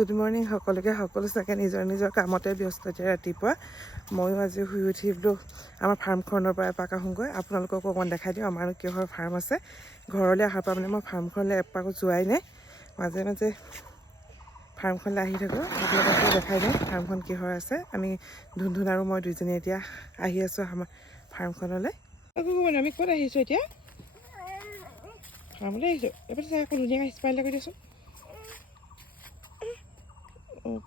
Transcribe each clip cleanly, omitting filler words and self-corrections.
Good morning সকলোকে। সকলো চাগে নিজৰ নিজৰ কামতে ব্যস্ত এতিয়া ৰাতিপুৱা। ময়ো আজি শুই উঠি বোলো আমাৰ ফাৰ্মখনৰ পৰা এপাক আহোঁগৈ, আপোনালোককো অকণমান দেখাই দিওঁ আমাৰো কিহৰ ফাৰ্ম আছে। ঘৰলৈ অহাৰ পৰা মানে মই ফাৰ্মখনলৈ এপাকো যোৱাই নাই, মাজে মাজে ফাৰ্মখনলৈ আহি থাকোঁ, আপোনালোককো দেখাই দিওঁ ফাৰ্মখন কিহৰ আছে। আমি ধুনধুন আৰু মই দুইজনী এতিয়া আহি আছোঁ আমাৰ ফাৰ্মখনলৈ। আমি ক'ত আহিছোঁ এতিয়া? ফাৰ্মলৈ আহিছোঁ। এবাৰ চাই আকৌ ধুনীয়াকৈ স্মাইল লগাই দিছোঁ।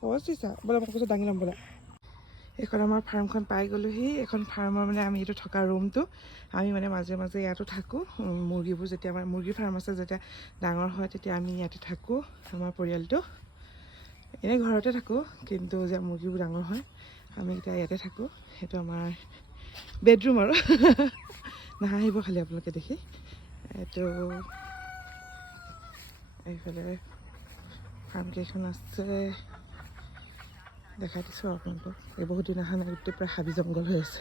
পজ দিছা, বোলে মই কৈছোঁ দাঙি ল'ম বোলে। এইখন আমাৰ ফাৰ্মখন পাই গ'লোহি। এইখন ফাৰ্মৰ মানে আমি এইটো থকা ৰুমটো, আমি মানে মাজে মাজে ইয়াতো থাকোঁ। মুৰ্গীবোৰ যেতিয়া আমাৰ মুৰ্গীৰ ফাৰ্ম আছে, যেতিয়া ডাঙৰ হয় তেতিয়া আমি ইয়াতে থাকোঁ আমাৰ পৰিয়ালটো। এনেই ঘৰতে থাকোঁ, কিন্তু যেতিয়া মুৰ্গীবোৰ ডাঙৰ হয় আমি এতিয়া ইয়াতে থাকোঁ। সেইটো আমাৰ বেডৰুম আৰু নাহাঁহিব খালি আপোনালোকে দেখি। এইটো এইফালে ফাৰ্মকেইখন আছে, দেখাই দিছোঁ আপোনালোকক। এই বহুত দিন অহা নাই, গোটেই প্ৰায় হাবি জংঘল হৈ আছে।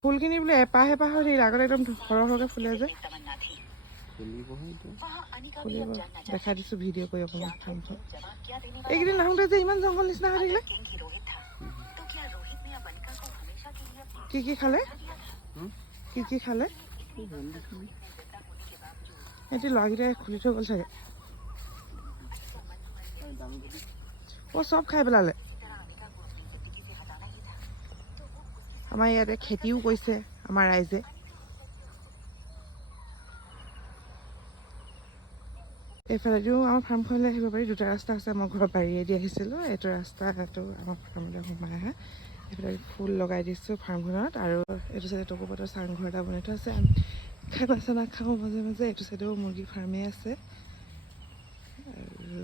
ফুলখিনি বোলে এপাহ এপাহ হৈ থাকিলে, আগতে একদম সৰহ সৰহকৈ ফুলে যে। ফুলিব, দেখাই দিছোঁ ভিডিঅ' কৰি আপোনাক ফাৰ্মখন। এইকেইদিন আহোঁতে যে ইমান জংঘল নিচিনা হৈ থাকিলে। কি কি খালে? কি কি খালে? এতিয়া ল'ৰাকেইটাই খুলি থৈ গ'ল চাগে। চব খাই পেলালে। আমাৰ ইয়াতে খেতিও কৰিছে আমাৰ ৰাইজে। এইফালেদিও আমাৰ ফাৰ্মখনলৈ আহিব পাৰি, দুটা ৰাস্তা আছে। মই ঘৰৰ বাৰীয়েদি আহিছিলোঁ, এইটো ৰাস্তা, এইটো আমাৰ ফাৰ্মলৈ সোমাই আহা। এইফালে ফুল লগাই দিছোঁ ফাৰ্মখনত, আৰু এইটো চাইডে টকৌপাতৰ চাংঘৰ এটা বনাই থোৱা আছে। আমি খানা চানা খাওঁ মাজে মাজে। এইটো চাইডেও মুৰ্গী ফাৰ্মেই আছে, আৰু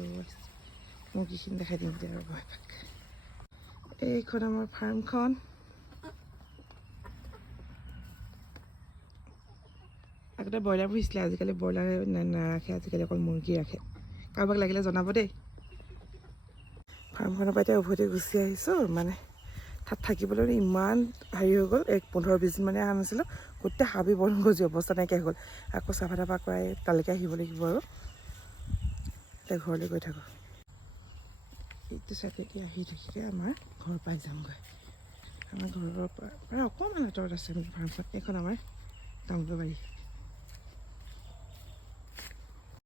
মুৰ্গীখিনি দেখাই দিম এতিয়া আৰু এপাক। এইখন আমাৰ ফাৰ্মখন। আগতে ব্ৰইলাৰ পুহিছিলে, আজিকালি ব্ৰইলাৰ নাৰাখে, আজিকালি অকল মুৰ্গী ৰাখে। কাৰোবাক লাগিলে জনাব দেই। ফাৰ্মখনৰ পৰা এতিয়া উভতি গুচি আহিছোঁ, মানে তাত থাকিবলৈ ইমান হেৰি হৈ গ'ল। 15-20 দিন মানে অহা নাছিলোঁ, গোটেই হাবি বন গজি অৱস্থা নাইকিয়া হৈ গ'ল। আকৌ চাফা তাফা কৰাই তালৈকে আহিব লাগিব আৰু। এতিয়া ঘৰলৈ গৈ থাকোঁ। এইটো চাইডেদি আহি থাকিলে আমাৰ ঘৰ পাই যামগৈ। আমাৰ ঘৰৰ পৰা প্ৰায় অকণমান আঁতৰত আছে ফাৰ্মখন। এইখন আমাৰ তামোলৰ বাৰী।